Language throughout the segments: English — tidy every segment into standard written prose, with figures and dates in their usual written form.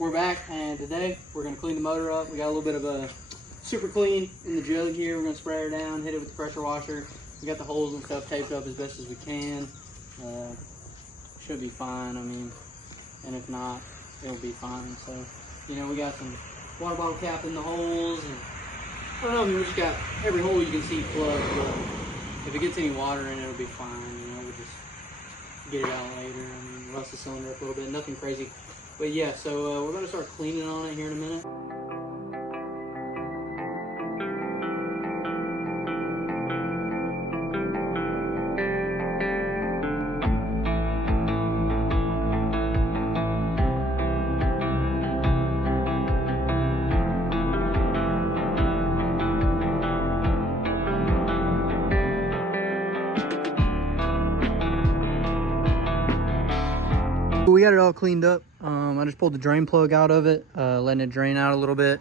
We're back, and today we're going to clean the motor up. We got a little bit of a super clean in the jug here. We're going to spray her down, hit it with the pressure washer. We got the holes and stuff taped up as best as we can. Should be fine, I mean, and if not, it'll be fine. So, you know, we got some water bottle cap in the holes, and I don't know, I mean, we just got every hole you can see plugged, but if it gets any water in it, it'll be fine. You know, we'll just get it out later. I mean, rust the cylinder up a little bit, nothing crazy. But yeah, so we're going to start cleaning on it here in a minute. We got it all cleaned up. I just pulled the drain plug out of it, letting it drain out a little bit.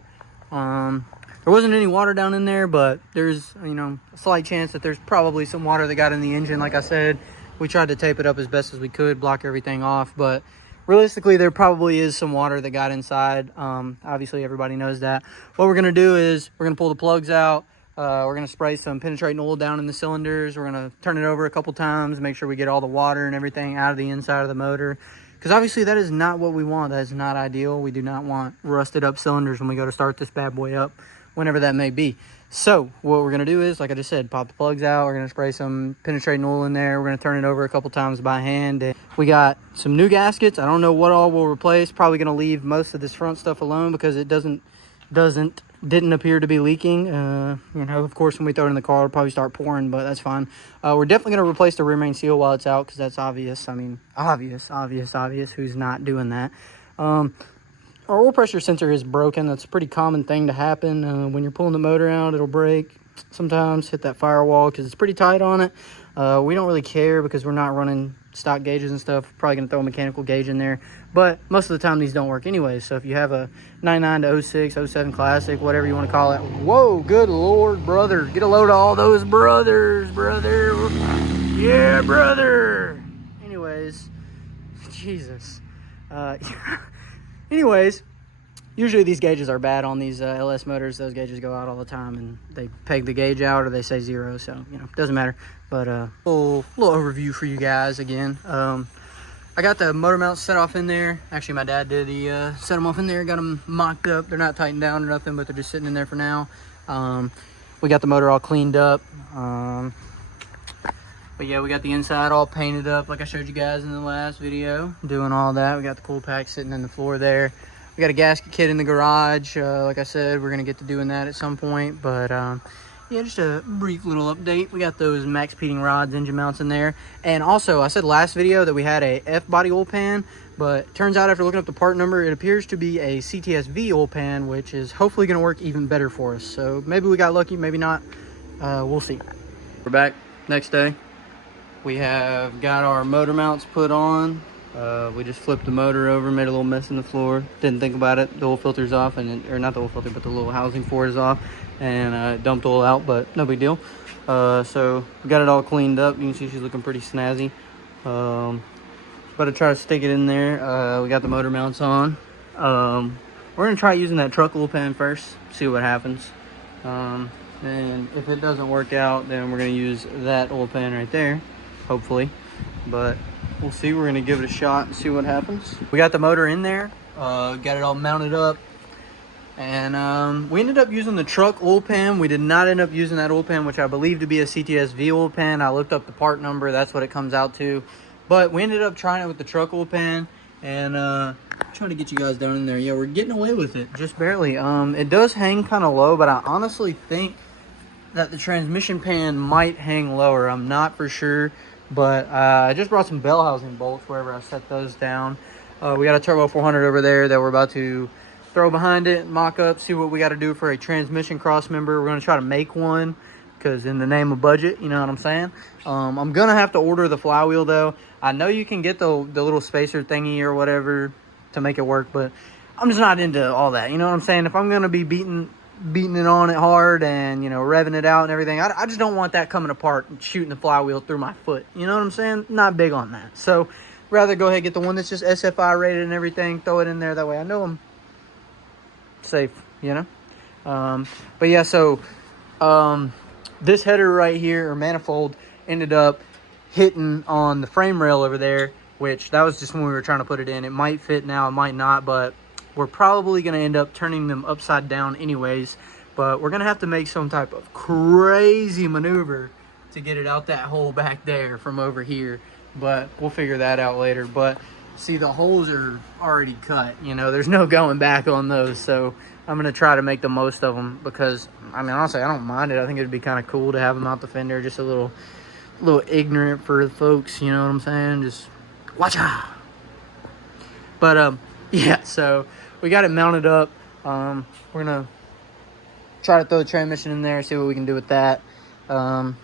There wasn't any water down in there, but there's, you know, a slight chance that there's probably some water that got in the engine. Like I said, we tried to tape it up as best as we could, block everything off, but realistically there probably is some water that got inside. Obviously everybody knows that. What we're gonna do is we're gonna pull the plugs out. We're gonna spray some penetrating oil down in the cylinders. We're gonna turn it over a couple times, make sure we get all the water and everything out of the inside of the motor. Because obviously that is not what we want. That is not ideal. We do not want rusted up cylinders when we go to start this bad boy up, whenever that may be. So what we're going to do is, like I just said, pop the plugs out. We're going to spray some penetrating oil in there. We're going to turn it over a couple times by hand. And we got some new gaskets. I don't know what all we'll replace. Probably going to leave most of this front stuff alone because it didn't appear to be leaking. You know, of course, when we throw it in the car, it'll probably start pouring, but that's fine. We're definitely going to replace the rear main seal while it's out because that's obvious. I mean, obvious. Who's not doing that? Our oil pressure sensor is broken. That's a pretty common thing to happen. When you're pulling the motor out, it'll break. Sometimes hit that firewall because it's pretty tight on it. We don't really care because we're not running stock gauges and stuff. Probably going to throw a mechanical gauge in there, but most of the time these don't work anyway. So if you have a 99 to 06, 07 Classic, whatever you want to call it. Whoa, good Lord, brother. Get a load of all those brothers, brother. Yeah, brother. Anyways, Jesus. Anyways, usually these gauges are bad on these LS motors. Those gauges go out all the time and they peg the gauge out or they say 0. So, you know, doesn't matter. But little overview for you guys again. I got the motor mounts set off in there. Actually, my dad did. He set them off in there, got them mocked up. They're not tightened down or nothing, but they're just sitting in there for now. We got the motor all cleaned up. But yeah, we got the inside all painted up like I showed you guys in the last video. Doing all that. We got the cool pack sitting in the floor there. We got a gasket kit in the garage. Like I said, we're going to get to doing that at some point. But yeah, just a brief little update. We got those max peating rods, engine mounts in there. And also, I said last video that we had a F-body oil pan. But turns out after looking up the part number, it appears to be a CTSV oil pan, which is hopefully going to work even better for us. So maybe we got lucky, maybe not. We'll see. We're back next day. We have got our motor mounts put on. We just flipped the motor over, made a little mess in the floor. Didn't think about it. The oil filter's off, or not the oil filter, but the little housing for it is off. And dumped oil out, but no big deal. So we got it all cleaned up. You can see she's looking pretty snazzy. But I try to stick it in there. We got the motor mounts on. We're gonna try using that truck oil pan first, see what happens. And if it doesn't work out, then we're gonna use that oil pan right there, hopefully. But we'll see. We're gonna give it a shot and see what happens. We got the motor in there, got it all mounted up, and we ended up using the truck oil pan. We did not end up using that oil pan, which I believe to be a CTSV oil pan. I looked up the part number, that's what it comes out to. But we ended up trying it with the truck oil pan, and trying to get you guys down in there. Yeah, we're getting away with it, just barely. It does hang kind of low, but I honestly think that the transmission pan might hang lower. I'm not for sure. But I just brought some bell housing bolts wherever I set those down. We got a Turbo 400 over there that we're about to throw behind it, mock up, see what we got to do for a transmission cross member. We're going to try to make one because in the name of budget, you know what I'm saying? I'm going to have to order the flywheel though. I know you can get the little spacer thingy or whatever to make it work, but I'm just not into all that. You know what I'm saying? If I'm going to be beating it on it hard and, you know, revving it out and everything, I just don't want that coming apart and shooting the flywheel through my foot. You know what I'm saying? Not big on that. So rather go ahead and get the one that's just SFI rated and everything, throw it in there. That way I know I'm safe, you know. But yeah, so this header right here, or manifold, ended up hitting on the frame rail over there, which that was just when we were trying to put it in. It might fit now, it might not, but we're probably going to end up turning them upside down anyways. But we're going to have to make some type of crazy maneuver to get it out that hole back there from over here. But we'll figure that out later. But see, the holes are already cut, you know, there's no going back on those. So I'm going to try to make the most of them, because I mean, honestly, I don't mind it. I think it'd be kind of cool to have them out the fender, just a little ignorant for the folks, you know what I'm saying? Just watch out. But yeah, so we got it mounted up. We're gonna try to throw the transmission in there, see what we can do with that. Then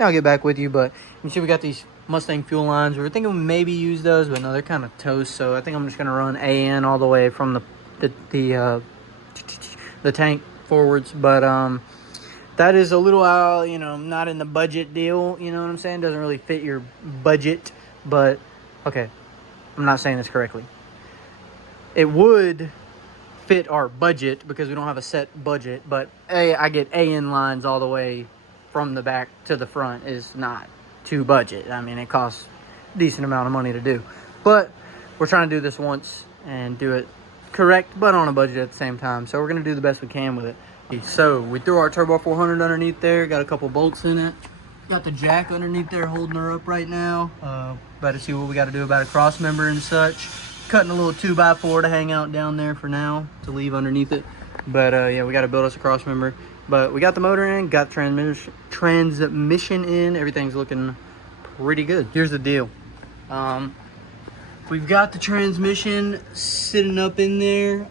I'll get back with you. But you see, we got these Mustang fuel lines. We were thinking we maybe use those, but no, they're kind of toast. So I think I'm just gonna run AN all the way from the tank forwards. But that is a little, you know, not in the budget deal, you know what I'm saying? Doesn't really fit your budget, but okay, I'm not saying this correctly. It would fit our budget because we don't have a set budget, but I get AN lines all the way from the back to the front is not to budget. I mean, it costs a decent amount of money to do, but we're trying to do this once and do it correct, but on a budget at the same time. So we're going to do the best we can with it. So we threw our Turbo 400 underneath there, got a couple bolts in it, got the jack underneath there holding her up right now. About to see what we got to do about a cross member and such. Cutting a little 2x4 to hang out down there for now to leave underneath it. But yeah, we got to build us a cross member. But we got the motor in, got the transmission in, everything's looking pretty good. Here's the deal. We've got the transmission sitting up in there.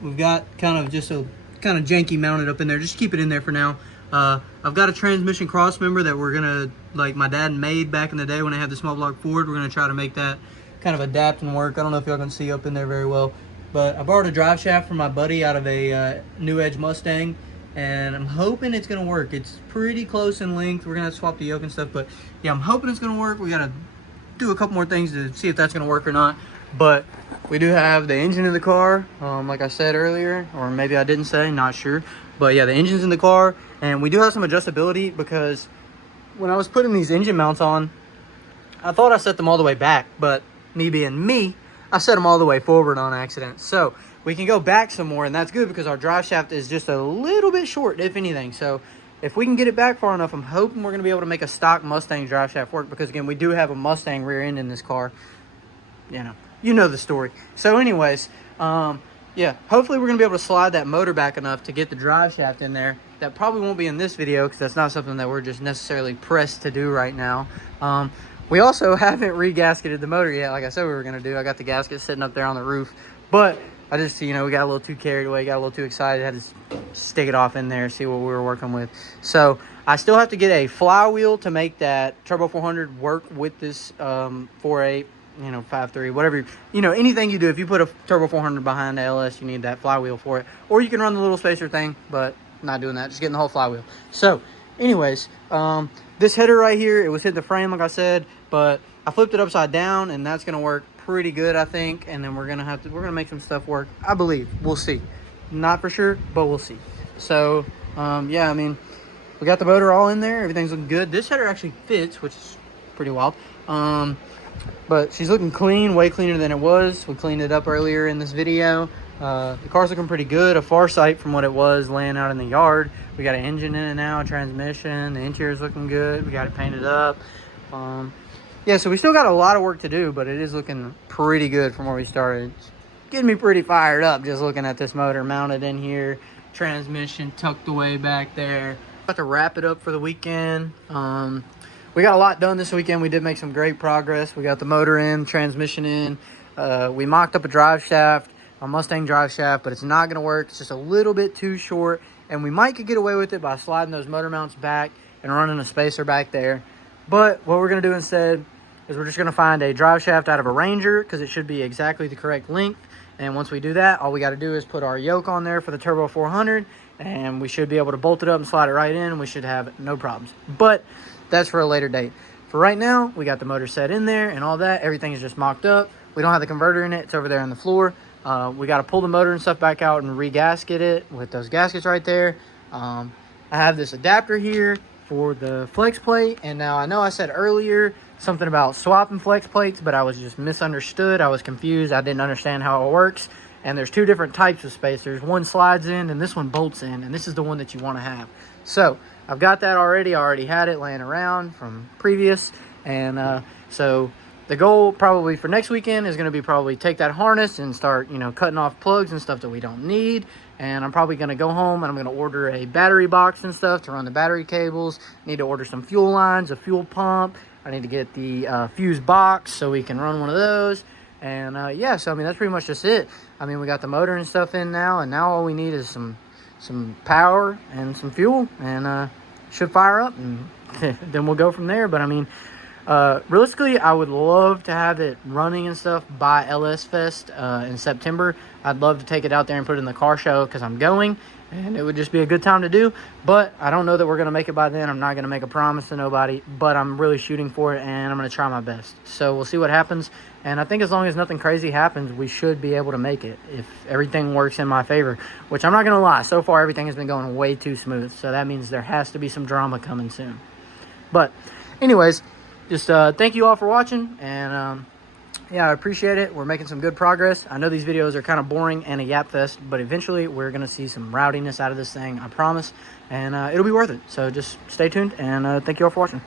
We've got kind of just a kind of janky mounted up in there. Just keep it in there for now. I've got a transmission cross member that we're gonna, like my dad made back in the day when I had the small block Ford. We're gonna try to make that kind of adapt and work. I don't know if y'all can see up in there very well, but I borrowed a drive shaft from my buddy out of a New Edge Mustang, and I'm hoping it's gonna work. It's pretty close in length. We're gonna have to swap the yoke and stuff, but yeah, I'm hoping it's gonna work. We gotta do a couple more things to see if that's gonna work or not. But we do have the engine in the car, like I said earlier, or maybe I didn't say, not sure. But yeah, the engine's in the car, and we do have some adjustability, because when I was putting these engine mounts on, I thought I set them all the way back, but me being me, I set them all the way forward on accident. So we can go back some more, and that's good because our drive shaft is just a little bit short, if anything. So if we can get it back far enough, I'm hoping we're going to be able to make a stock Mustang drive shaft work, because again, we do have a Mustang rear end in this car. You know the story. So anyways, yeah, hopefully we're gonna be able to slide that motor back enough to get the drive shaft in there. That probably won't be in this video, because that's not something that we're just necessarily pressed to do right now. We also haven't re-gasketed the motor yet, like I said we were gonna do. I got the gasket sitting up there on the roof, but I just, you know, we got a little too carried away, got a little too excited, had to stick it off in there, see what we were working with. So I still have to get a flywheel to make that Turbo 400 work with this 4.8, you know, 5.3, whatever, you know, anything you do. If you put a Turbo 400 behind the LS, you need that flywheel for it. Or you can run the little spacer thing, but I'm not doing that, just getting the whole flywheel. So anyways, this header right here, it was hitting the frame, like I said, but I flipped it upside down, and that's gonna work pretty good, I think. And then we're gonna make some stuff work, I believe. We'll see. Not for sure, but we'll see. So yeah, I mean, we got the motor all in there, everything's looking good. This header actually fits, which is pretty wild. But she's looking clean, way cleaner than it was. We cleaned it up earlier in this video. The car's looking pretty good, a far sight from what it was laying out in the yard. We got an engine in it now, a transmission, the interior's looking good. We got it painted up. Yeah, so we still got a lot of work to do, but it is looking pretty good from where we started. It's getting me pretty fired up just looking at this motor mounted in here, transmission tucked away back there. About to wrap it up for the weekend. We got a lot done this weekend. We did make some great progress. We got the motor in, transmission in. We mocked up a drive shaft, a Mustang drive shaft, but it's not gonna work. It's just a little bit too short, and we might could get away with it by sliding those motor mounts back and running a spacer back there. But what we're gonna do instead is we're just gonna find a drive shaft out of a Ranger, because it should be exactly the correct length. And once we do that, all we gotta do is put our yoke on there for the Turbo 400, and we should be able to bolt it up and slide it right in, and we should have no problems. But that's for a later date. for right now, we got the motor set in there and all that. Everything is just mocked up. We don't have the converter in it. It's over there on the floor. We got to pull the motor and stuff back out and re-gasket it with those gaskets right there. I have this adapter here for the flex plate. And now I know I said earlier something about swapping flex plates, but I was just misunderstood. I was confused. I didn't understand how it works. And there's two different types of spacers. One slides in and this one bolts in, and this is the one that you want to have. So I've got that already. I already had it laying around from previous. And so the goal probably for next weekend is going to be probably take that harness and start, you know, cutting off plugs and stuff that we don't need. And I'm probably going to go home and I'm going to order a battery box and stuff to run the battery cables. Need to order some fuel lines, a fuel pump. I need to get the fuse box so we can run one of those. And yeah, so I mean, that's pretty much just it. I mean, we got the motor and stuff in now, and now all we need is some power and some fuel, and should fire up, and then we'll go from there. But I mean, realistically, I would love to have it running and stuff by LS Fest in September. I'd love to take it out there and put it in the car show because I'm going, and it would just be a good time to do. But I don't know that we're going to make it by then. I'm not going to make a promise to nobody, but I'm really shooting for it, and I'm going to try my best. So we'll see what happens. And I think as long as nothing crazy happens, we should be able to make it if everything works in my favor, which I'm not going to lie. So far, everything has been going way too smooth. So that means there has to be some drama coming soon. But anyways, just thank you all for watching. And yeah, I appreciate it. We're making some good progress. I know these videos are kind of boring and a yap fest, but eventually we're going to see some rowdiness out of this thing, I promise. And it'll be worth it. So just stay tuned, and thank you all for watching.